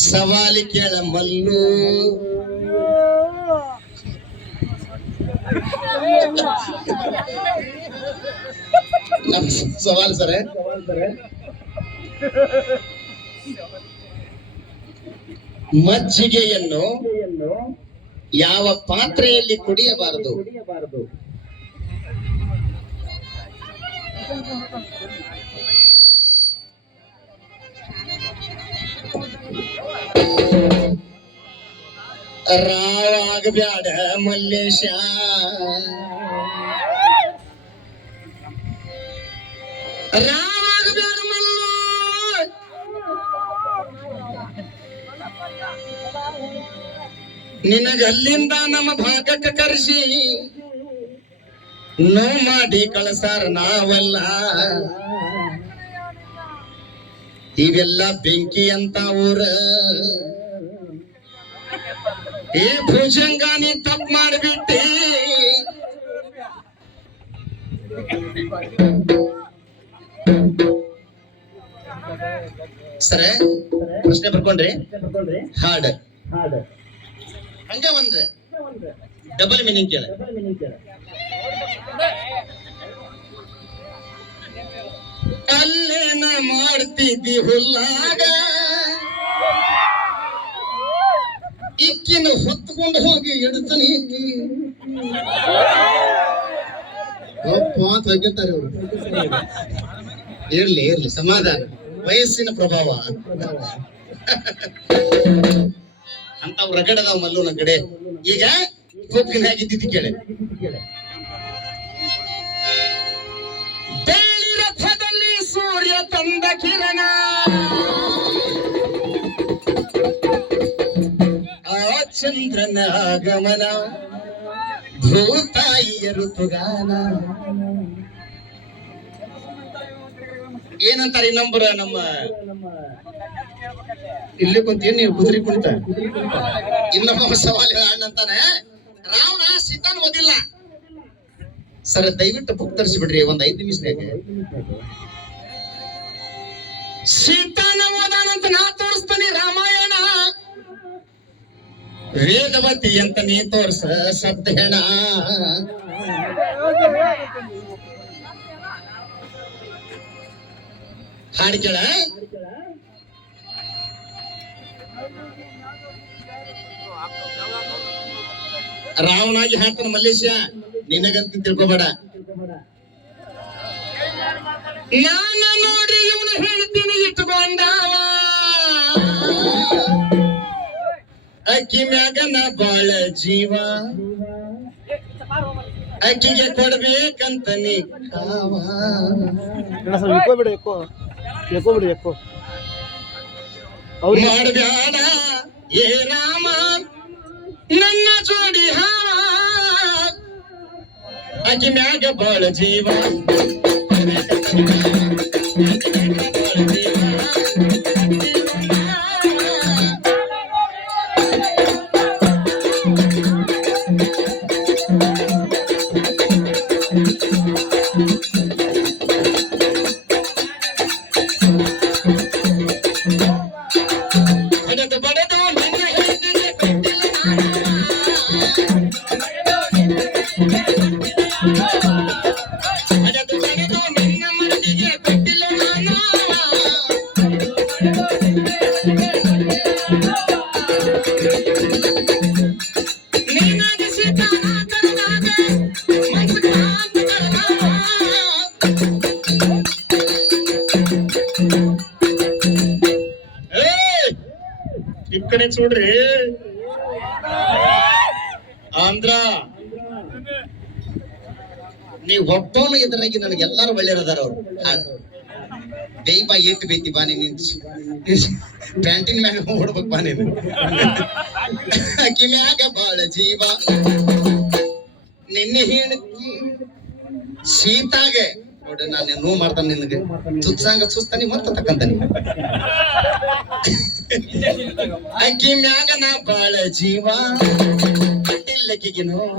ಸವಾಲಿ ಕೇಳ ಮಲ್ಲು. ಸವಾಲ್ ಸರ್. ಮಜ್ಜಿಗೆಯನ್ನು ಯಾವ ಪಾತ್ರೆಯಲ್ಲಿ ಕುಡಿಯಬಾರದು? ರಾವಾಗಬ್ಯಾಡ ಮಲ್ಲೇಶ. ರಾವಾಗಬ್ಯಾಡ ಅಲ್ಲಿಂದ ನಮ್ಮ ಭಾಗಕ್ಕೆ ಕರೆಸಿ. ನೋ ಮಾಡಿ ಕಳಸಾರ ನಾವಲ್ಲ. ಇವೆಲ್ಲ ಬೆಂಕಿ ಅಂತ ಊರ. ಏ ಭುಜಂಗ ನೀ ತಪ್ಪು ಮಾಡಿಬಿಟ್ಟಿ. ಸರ, ಪ್ರಶ್ನೆ ಬರ್ಕೊಂಡ್ರಿ? ಹಾಡ್ ಹಂಗೆ ಒಂದ್. ಡಬಲ್ ಮೀನಿಂಗ್ ಕೇಳ. ಅಲ್ಲೇನ ಮಾಡ್ತಿದ್ದಿ ಹುಲ್ಲಾಗ. ಇಕ್ಕಿನ ಹೊತ್ಕೊಂಡು ಹೋಗಿ ಅಂತ ಹೋಗಿರ್ತಾರೆ ಇವ್ರು. ಇರ್ಲಿ ಇರ್ಲಿ, ಸಮಾಧಾನ. ವಯಸ್ಸಿನ ಪ್ರಭಾವ ಅಂತ. ಅದಾವ ಮಲ್ಲೂನ ಕಡೆ. ಈಗ ಕೊಪ್ಪಿನ ಹೇಗಿದ್ದಿದ್ದು ಕೇಳಿ. ಚಂದ್ರನ ಆಗಮನ. ಭೂತಾಯಿಯ ಋತುಗಾನ ಏನಂತಾರೆ ಇನ್ನೊಬ್ಬರ ನಮ್ಮ ಇಲ್ಲಿ ಕುಂತೀವಿ ನೀವು, ಕುದುರೆ ಕುಣಿತ. ಇನ್ನೊಬ್ಬ ಸವಾಲು ಅಣ್ಣಂತಾನೆ ರಾವಣ, ಸೀತಾನ ಓದಿಲ್ಲ ಸರ್, ದಯವಿಟ್ಟು ಬುಕ್ ತರಿಸ್ಬಿಡ್ರಿ ಒಂದ್ ಐದು ನಿಮಿಷದಾಗ ಸೀತಾನ ಓದಾನಂತ ನಾ ತೋರಿಸ್ತಾನೆ ರಾಮಾಯಣ ವೇದವತಿ ಅಂತ ನೀ ತೋರ್ಸ ಸತ್ಯಣ ಹಾಡು ಕೇಳ. ರಾವಣಾಗಿ ಹಾಕ್ತಾನ ಮಲ್ಲೇಶ ನಿನಗಂತ ತಿಳ್ಕೊಬೇಡ. ನಾನು ನೋಡಿ ಅಕ್ಕಿ ಮ್ಯಾಗನ ಬಾಳ ಜೀವ. ಅಕ್ಕಿಗೆ ಕೊಡ್ಬೇಕಂತ ನೀ ಕಾವ. ಅಣ್ಣ ಏನಾಮ ಮಾಡಬ್ಯಾಡ ನನ್ನ ಜೋಡಿ ಹಾವ ಅಕ್ಕಿ ಮ್ಯಾಗ ಬಾಳ ಜೀವ. ಬಡದು ಈ ಕಡೆ ಚೂಡ್ರಿ. ಆಂಧ್ರ. ನೀವ್ ಒಬ್ಬನು ಇದ್ರಾಗಿ ನನಗೆ ಎಲ್ಲಾರು ಒಳ್ಳೆಯದಾರ ಅವ್ರು ದೈವ ಏಟ್ ಬೇತಿ ಬಾ ನೀನ್ ಪ್ಯಾಂಟಿನ ಮ್ಯಾಗ ಓಡ್ಬೇಕು ಬಾ ನೀನು. ಕಿಮ್ಯಾಗ ಮ್ಯಾಗ ಬಾಳ ಜೀವ. ನಿನ್ನೆ ಹೇಳ್ತಿ ಸೀತಾಗೆ ನೋಡಿ ನಾನು ನೋವು ಮಾಡ್ತಾನೆ ನಿನಗೆ. ಸುತ್ಸಂಗ ಸುಸ್ತಾನಿ ಮತ್ತ ತಕ್ಕಂತಾನಿ ಅಕ್ಕಿ ಮ್ಯಾಗ ನಾ ಬಾಳ ಜೀವ ಅಕ್ಕಿಗೆ ನೋವ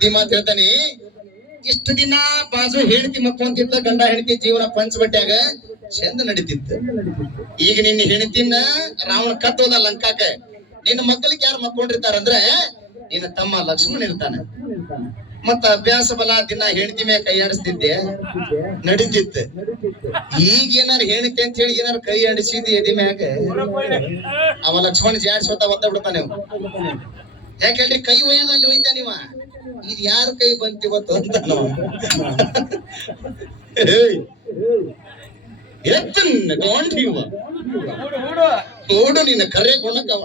ಬುದ್ಧಿ ಮಾತು ಹೇಳ್ತಾನೆ ಇಷ್ಟು ದಿನ ಬಾಜು ಹೇಳ್ತಿ ಮಕ್ಕೊಂತಿದ್ದ ಗಂಡ ಹೆಂಡತಿ ಜೀವನ ಪಂಚಬಟ್ಟ್ಯಾಗ ಚಂದ ನಡೀತಿತ್ತು. ಈಗ ನಿನ್ನ ಹೆಣತಿನ ರಾವಣ ಕತ್ತೋದ ಲಂಕಾಕ ನಿನ್ನ ಮಕ್ಕಳಿಗೆ ಯಾರು ಮಕ್ಕೊಂಡಿರ್ತಾರಂದ್ರೆ ನಿನ್ನ ತಮ್ಮ ಲಕ್ಷ್ಮಣ ಇರ್ತಾನೆ. ಮತ್ತ ಅಭ್ಯಾಸ ಬಲ ದಿನ ಹೆಂಡತಿ ಮೇಲೆ ಕೈ ಆಡಿಸ್ತಿದ್ದೆ, ನಡೀತಿತ್ತು. ಈಗ ಏನಾರು ಹೆಂಡತಿ ಅಂತ ಹೇಳಿ ಏನಾರು ಕೈ ಆಡಿಸಿದ್ ಎದಿ ಮ್ಯಾಗ? ಅವ ಲಕ್ಷ್ಮಣ ಹೊತ್ತ ಒತ್ತ ಬಿಡ್ತಾನೆ ಅವ. ಯಾಕೆ ಹೇಳ್ರಿ? ಕೈ ಒಯ್ಯೋದು ಅಲ್ಲಿ ಒಯ್ತಾನ ನೀವ? ಇದು ಯಾರ ಕೈ ಬಂತು ಇವತ್ತು? ಅಂತ ಎತ್ತನ್ನ ಗೊಂಡ್ರಿ ಇವ ಓಡು ನಿನ್ನ ಕರೆ ಕೊಂಡಕ್ಕವ.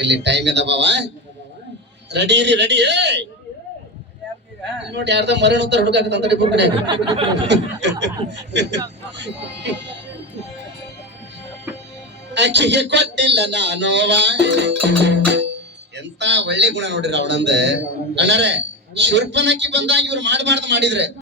ಇಲ್ಲಿ ಟೈಮ್ ಇದಾವ ರೆಡಿ ಇರಿ ರೆಡಿ ನೋಡಿ ಯಾರ್ದ ಮರಣ ಉತ್ತರ ಹುಡುಕಾಕತ್ತಂತ ಇಬ್ಬರು ಕಡೆ ಆಕೆಗೆ ಕೊಟ್ಟಿಲ್ಲ ನಾನೋವ ಎಂತ ಒಳ್ಳೆ ಗುಣ ನೋಡ್ರಿ ಅವಳಂದ ಅಣ್ಣಾರೆ ಶೂರ್ಪನಕ್ಕಿ ಬಂದಾಗ ಇವ್ರು ಮಾಡಬಾರ್ದು ಮಾಡಿದ್ರೆ